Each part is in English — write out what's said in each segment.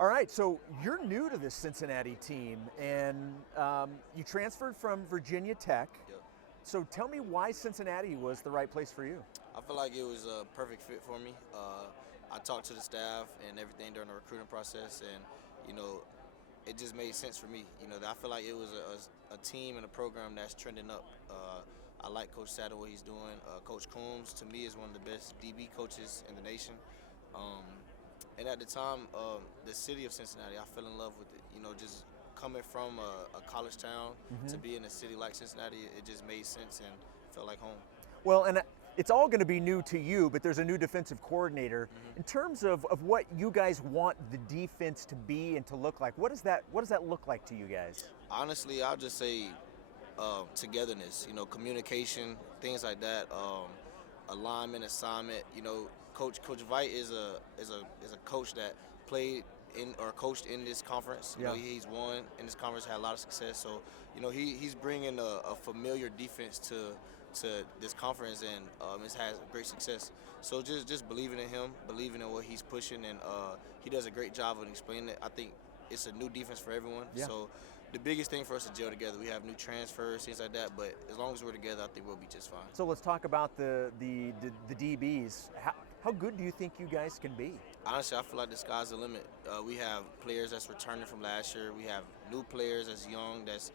All right, so you're new to this Cincinnati team, and you transferred from Virginia Tech. Yep. So tell me why Cincinnati was the right place for you. I feel like it was a perfect fit for me. I talked to the staff and everything during the recruiting process, and it just made sense for me. I feel like it was a team and a program that's trending up. I like Coach Saddle, what he's doing. Coach Coombs, to me, is one of the best DB coaches in the nation. And at the time, the city of Cincinnati, I fell in love with it. Just coming from a college town to be in a city like Cincinnati, it just made sense and felt like home. Well, and it's all going to be new to you, but there's a new defensive coordinator. In terms of what you guys want the defense to be and to look like, what does that look like to you guys? Honestly, I'll just say togetherness, communication, things like that, alignment, assignment. Coach Veit is a coach that played in or coached in this conference. He's won in this conference, had a lot of success. So he's bringing a familiar defense to this conference, and it's had great success. So just believing in him, believing in what he's pushing, and he does a great job of explaining it. I think it's a new defense for everyone. Yeah. So the biggest thing for us to gel together. We have new transfers, things like that, but as long as we're together, I think we'll be just fine. So let's talk about the DBs. How good do you think you guys can be? Honestly, I feel like the sky's the limit. We have players that's returning from last year. We have new players that's young, that's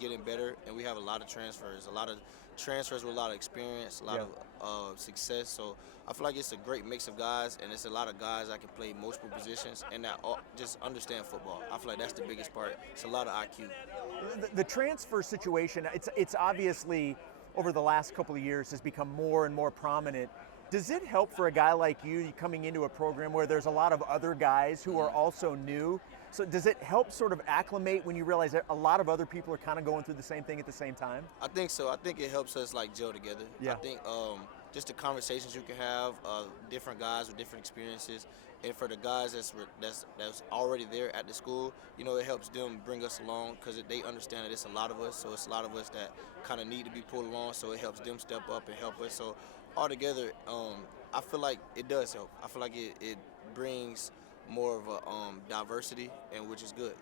getting better, and we have a lot of transfers. A lot of transfers with a lot of experience, a lot of success. So I feel like it's a great mix of guys, and it's a lot of guys that can play multiple positions and that just understand football. I feel like that's the biggest part. It's a lot of IQ. The transfer situation, it's obviously over the last couple of years has become more and more prominent. Does it help for a guy like you coming into a program where there's a lot of other guys who are also new? So does it help sort of acclimate when you realize that a lot of other people are kind of going through the same thing at the same time? I think so. I think it helps us gel together. Yeah. I think just the conversations you can have, different guys with different experiences, and for the guys that's already there at the school, it helps them bring us along because they understand that it's a lot of us. So it's a lot of us that kind of need to be pulled along. So it helps them step up and help us. So altogether, I feel like it does help. I feel like it brings more of a diversity, and which is good.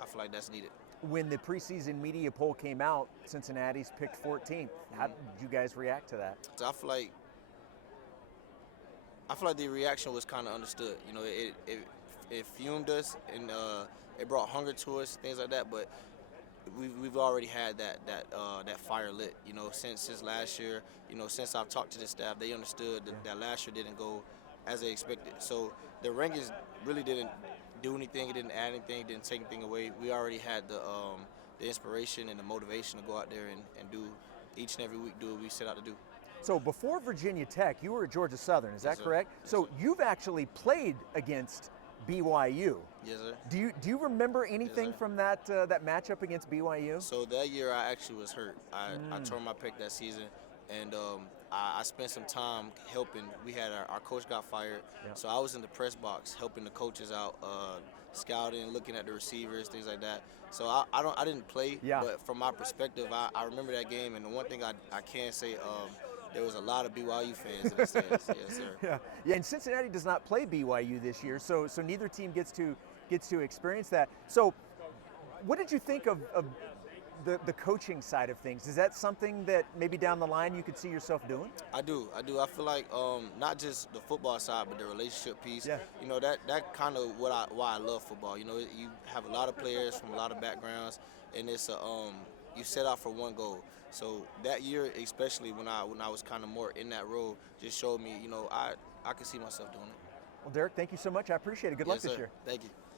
I feel like that's needed. When the preseason media poll came out, Cincinnati's picked 14th. How did you guys react to that? So I feel like the reaction was kind of understood. It fumed us, and it brought hunger to us, things like that. But we've already had that fire lit. Since last year. Since I've talked to the staff, they understood that last year didn't go as they expected. So the rankings really didn't do anything. It didn't add anything. Didn't take anything away. We already had the inspiration and the motivation to go out there and do each and every week do what we set out to do. So before Virginia Tech, you were at Georgia Southern. Is that correct? Yes, so sir. You've actually played against BYU. Yes, sir. Do you remember anything sir. from that matchup against BYU? So that year I actually was hurt. I tore my pec that season, and I spent some time helping. We had our coach got fired, so I was in the press box helping the coaches out, scouting, looking at the receivers, things like that. So I didn't play, but from my perspective, I remember that game. And the one thing I can say, there was a lot of BYU fans in the stands. Yes, sir. Yeah. And Cincinnati does not play BYU this year, so neither team gets to experience that. So, what did you think of the coaching side of things? Is that something that maybe down the line you could see yourself doing? I do. I feel like not just the football side, but the relationship piece. Yeah. That kind of why I love football. You have a lot of players from a lot of backgrounds, and it's you set out for one goal. So that year, especially when I was kind of more in that role, just showed me, I could see myself doing it. Well, Derrick, thank you so much. I appreciate it. Good luck this year. Thank you.